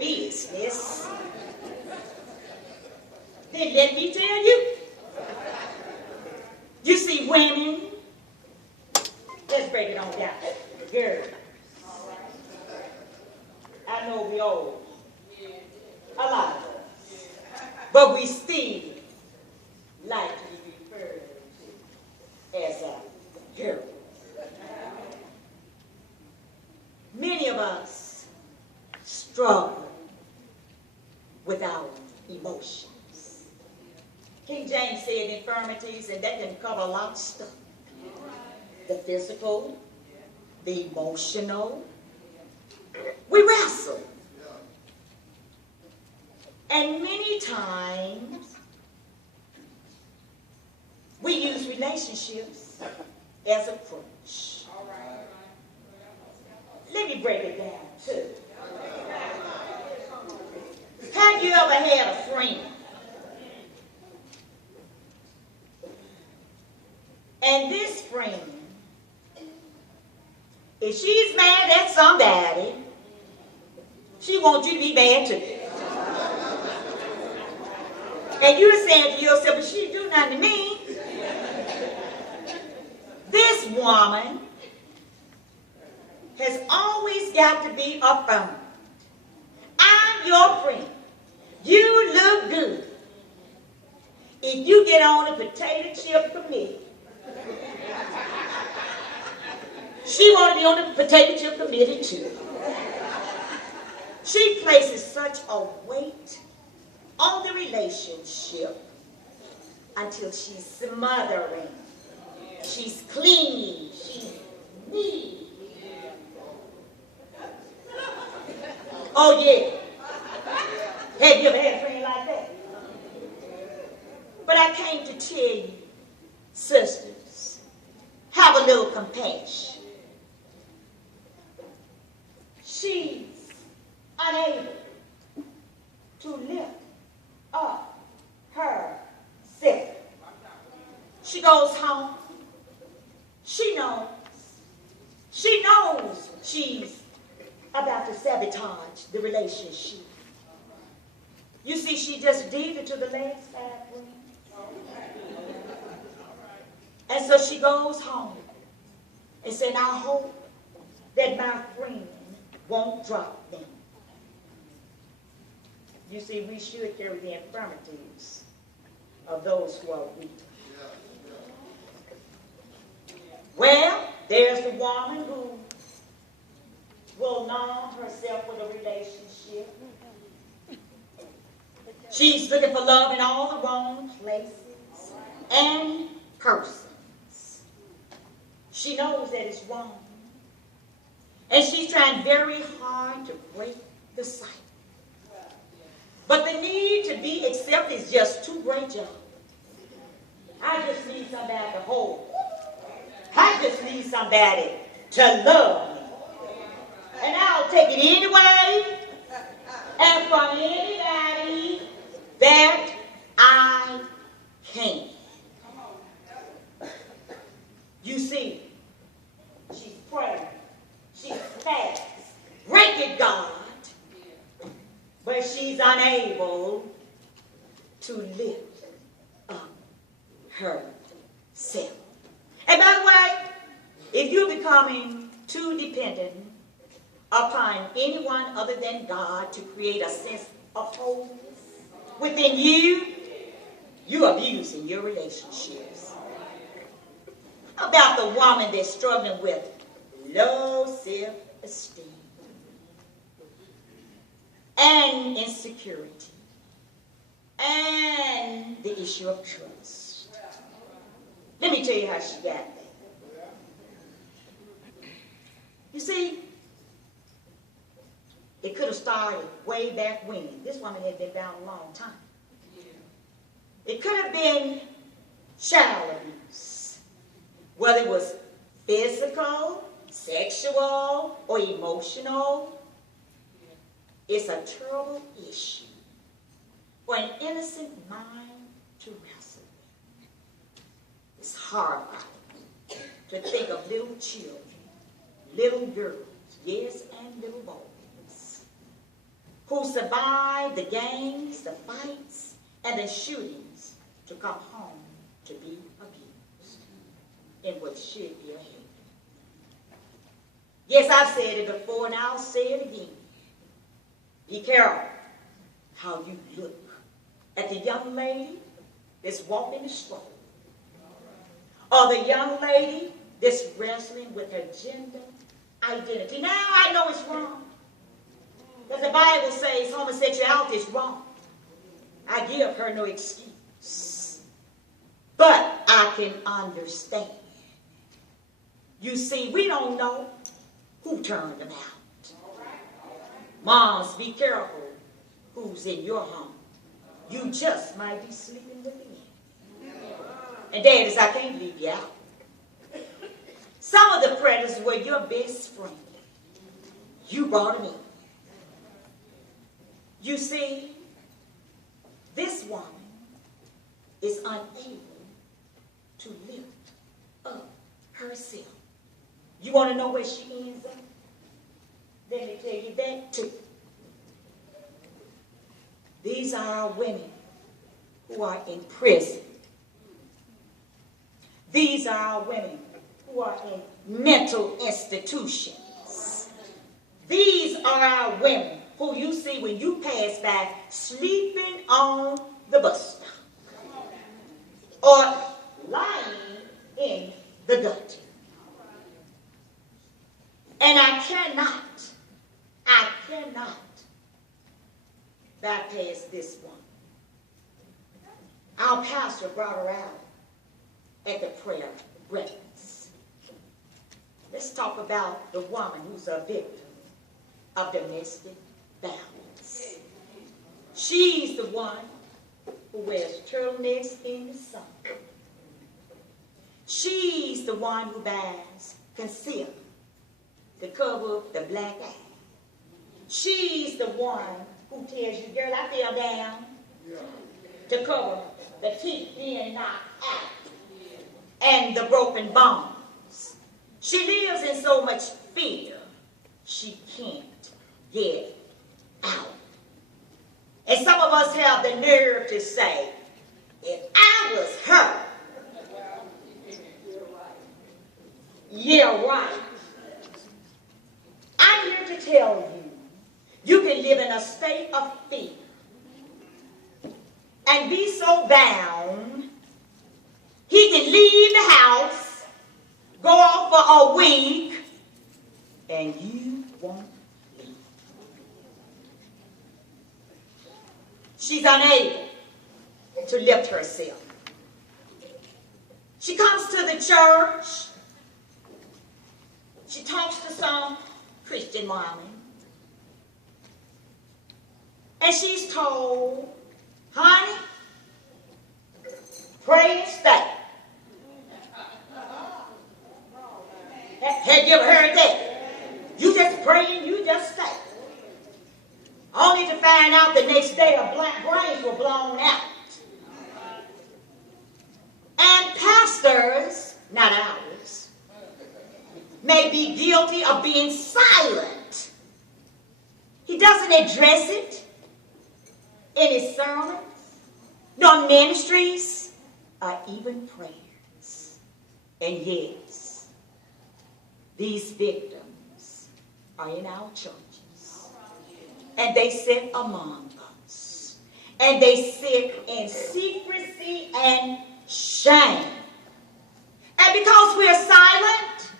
business, then let me tell you. You see, women, let's break it on down. Girls, I know we old, a lot of us, but we still like to be referred to as a girl. Many of us struggle with our emotions. King James said infirmities, and that can cover a lot of stuff. The physical, the emotional. We wrestle. And many times, we use relationships as a crutch. Let me break it down, too. Have you ever had a friend? And this friend, if she's mad at somebody, she wants you to be mad too. And you're saying to yourself, but she do nothing to me. This woman has always got to be affirmed. I'm your friend. You look good. If you get on a potato chip committee, she want to be on the potato chip committee too. She places such a weight on the relationship until she's smothering. She's clingy. She's needy. Oh, yeah. Have you ever had a friend like that? But I came to tell you, sisters, have a little compassion. She's unable to lift up herself. She goes home. She knows. She knows she's about to sabotage the relationship. You see, she just did it to the last 5 friends. And so she goes home and said, I hope that my friend won't drop me. You see, we should carry the infirmities of those who are weak. Well, there's the woman who will numb herself with a relationship. She's looking for love in all the wrong places and persons. She knows that it's wrong. And she's trying very hard to break the cycle. But the need to be accepted is just too great, y'all. I just need somebody to hold. I just need somebody to love me. And I'll take it anyway and from anybody that I can. You see, she's praying. She's fast. Break it, God. But she's unable to lift up herself. And by the way, if you're becoming too dependent upon anyone other than God to create a sense of wholeness within you, you're abusing your relationships. How about the woman that's struggling with low self-esteem and insecurity and the issue of trust? Let me tell you how she got there. You see, it could have started way back when. This woman had been down a long time. It could have been child abuse, whether it was physical, sexual, or emotional. It's a terrible issue for an innocent mind to wrestle with. It's horrifying to think of little children, little girls, yes, and little boys, who survived the gangs, the fights, and the shootings to come home to be abused in what should be a haven. Yes, I've said it before and I'll say it again. Be careful how you look at the young lady that's walking the stroll, or the young lady that's wrestling with her gender identity. Now, I know it's wrong, because the Bible says homosexuality is wrong. I give her no excuse. But I can understand. You see, we don't know who turned them out. Moms, be careful who's in your home. You just might be sleeping with them. And daddies, I can't leave you out. Some of the predators were your best friend. You brought them in. You see, this woman is unable to lift up herself. You want to know where she ends up? Let me tell you that too. These are our women who are in prison. These are our women who are in mental institutions. These are our women who you see when you pass by sleeping on the bus stop or lying in the gutter. And I cannot bypass this one. Our pastor brought her out at the prayer breakfast. Let's talk about the woman who's a victim of domestic violence. She's the one who wears turtlenecks in the sun. She's the one who buys concealer to cover up the black eye. She's the one who tells you, girl, I fell down, to cover the teeth being knocked out and the broken bones. She lives in so much fear, she can't get out. And some of us have the nerve to say, if I was her, yeah, right. I'm here to tell you, you can live in a state of fear and be so bound, he can leave the house, go off for a week, and you won't leave. She's unable to lift herself. She comes to the church. She talks to some Christian woman. And she's told, honey, pray and stay. Have you ever heard that? You just pray and you just stay. Only to find out the next day her brains were blown out. And pastors, not ours, may be guilty of being silent. He doesn't address it in his sermons, nor ministries, or even prayers. And yes, these victims are in our churches. And they sit among us. And they sit in secrecy and shame. And because we're silent,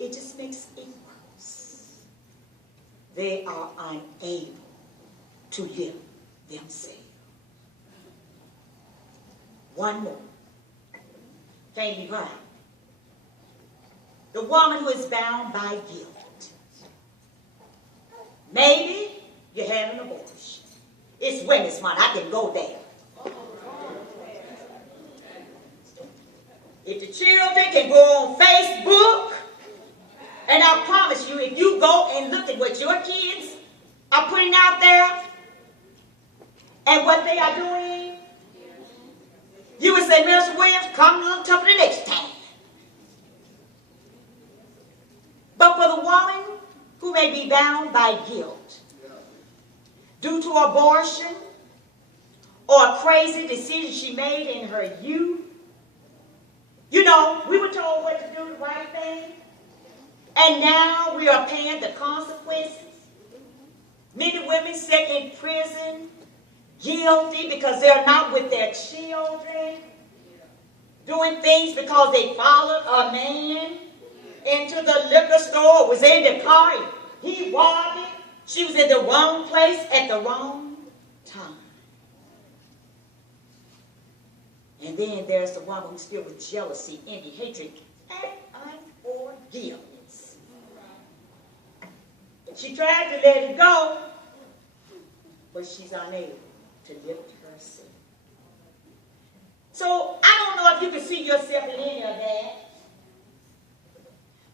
it just makes it worse. They are unable to live themselves. One more. Can't leave her out. The woman who is bound by guilt. Maybe you had an abortion. It's Women's Month. I can go there. If the children can go on Facebook, and I promise you, if you go and look at what your kids are putting out there and what they are doing, you would say, Mr. Williams, come a little tougher the next time. But for the woman who may be bound by guilt due to abortion or a crazy decision she made in her youth. You know, we were told what to do, the right thing, and now we are paying the consequences. Many women sit in prison guilty because they're not with their children, doing things because they followed a man into the liquor store, was in the car, he robbed it. She was in the wrong place at the wrong time. And then there's the one who's filled with jealousy, envy, hatred, and unforgiveness. She tried to let it go, but she's unable to lift herself. So I don't know if you can see yourself in any of that.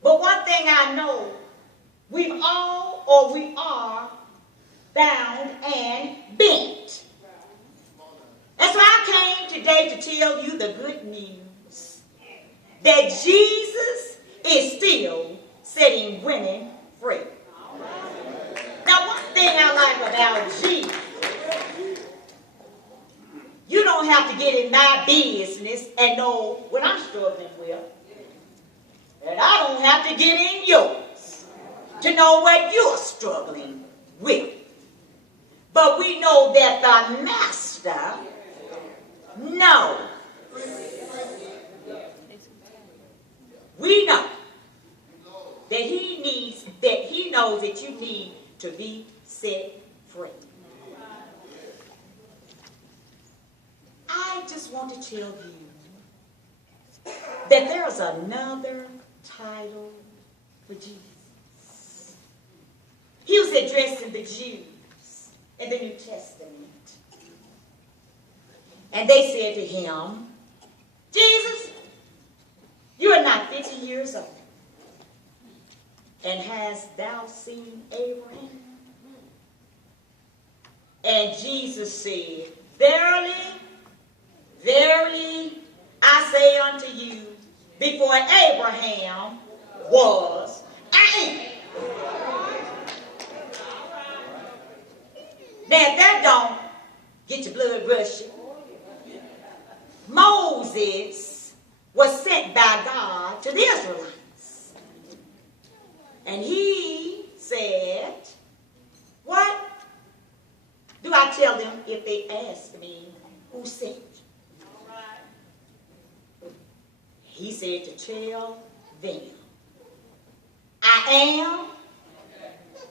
But one thing I know, we are bound and bent. And so I came today to tell you the good news that Jesus is still setting women free. Now, one thing I like about Jesus, you don't have to get in my business and know what I'm struggling with. And I don't have to get in yours to know what you're struggling with. But we know that the Master knows. We know that he knows that you need to be set free. I just want to tell you that there's another title for Jesus. He was addressing the Jews in the New Testament. And they said to him, Jesus, you are not 50 years old. And hast thou seen Abraham? And Jesus said, verily, verily, I say unto you, before Abraham was, I am. Now, if that don't get your blood rushing, Moses was sent by God to the Israelites. And he said, what do I tell them if they ask me who sent you? He said to tell them, I am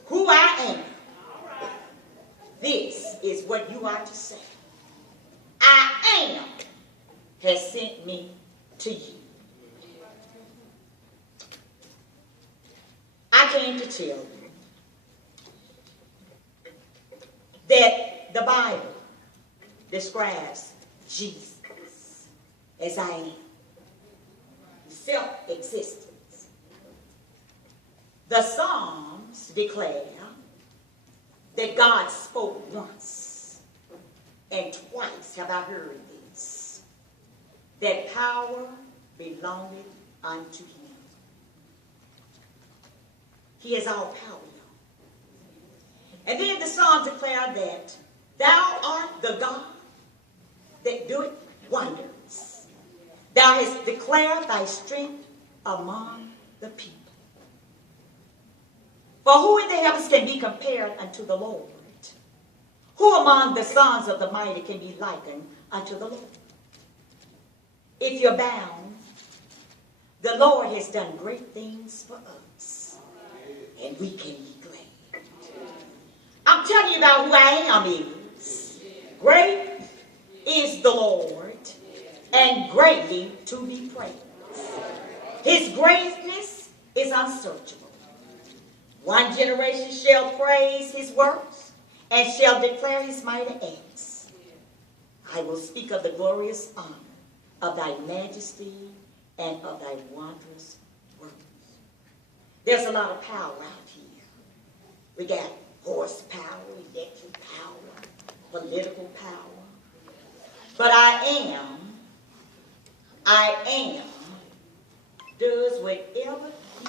who I am. This is what you are to say. I am has sent me to you. I came to tell you that the Bible describes Jesus as I am. Self-existence. The Psalms declare that God spoke once and twice have I heard this, that power belongeth unto him. He has all power. And then the Psalms declare that thou art the God that doeth wonders. Thou hast declared thy strength among the people. For who in the heavens can be compared unto the Lord? Who among the sons of the mighty can be likened unto the Lord? If you're bound, the Lord has done great things for us, and we can be glad. I'm telling you about who I am is. Great is the Lord, and greatly to be praised. His greatness is unsearchable. One generation shall praise his works, and shall declare his mighty acts. I will speak of the glorious honor of thy majesty and of thy wondrous works. There's a lot of power out here. We got horsepower, electric power, political power. But I am, does whatever he